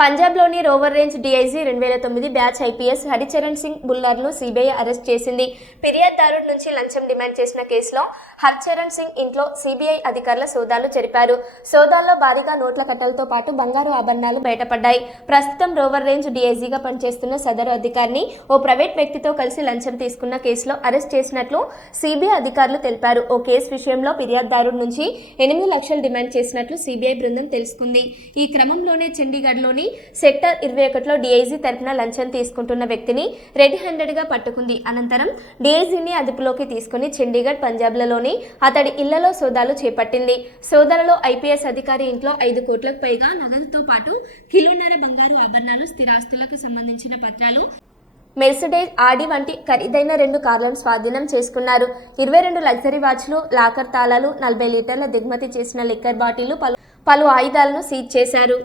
పంజాబ్లోని రోవర్ range DIG 2009 batch IPS Haricharan Singh బుల్లార్ను సీబీఐ అరెస్ట్ చేసింది. ఫిర్యాదుదారుడి నుంచి లంచం డిమాండ్ చేసిన కేసులో హరిచరణ్ సింగ్ ఇంట్లో సీబీఐ అధికారుల సోదాలు జరిపారు. సోదాల్లో భారీగా నోట్ల కట్టలతో పాటు బంగారు ఆభరణాలు బయటపడ్డాయి. ప్రస్తుతం రోవర్ రేంజ్ డీఐజీగా పనిచేస్తున్న సదరు అధికారిని ఓ ప్రైవేట్ వ్యక్తితో కలిసి లంచం తీసుకున్న కేసులో అరెస్ట్ చేసినట్లు సీబీఐ అధికారులు తెలిపారు. ఓ కేసు విషయంలో ఫిర్యాదుదారుడి నుంచి 8 లక్షలు డిమాండ్ చేసినట్లు సీబీఐ బృందం తెలుసుకుంది. ఈ క్రమంలోనే చండీగఢ్లోని సెక్టర్ 21లో డీఐజీ తరపున లంచం తీసుకుంటున్న వ్యక్తిని రెడ్ హ్యాండెడ్గా పట్టుకుంది. అనంతరం డీఐజీని అదుపులోకి తీసుకుని చండీగఢ్, పంజాబ్లలోని అతడి ఇళ్లలో సోదాలు చేపట్టింది. సోదాలలో ఐపీఎస్ అధికారి ఇంట్లో 5 కోట్లకు పైగా నగదుతో పాటు కిలోన్నర బంగారు ఆభరణాలు, స్థిరాస్తులకు సంబంధించిన పత్రాలు, మెర్సిడెస్, ఆడి వంటి ఖరీదైన 2 కార్లను స్వాధీనం చేసుకున్నారు. 22 లగ్జరీ వాచ్లు, లాకర్ తాళాలు, 40 లీటర్ల దిగుమతి చేసిన లిక్కర్ బాటిళ్లు, పలు ఆయుధాలను సీజ్ చేశారు.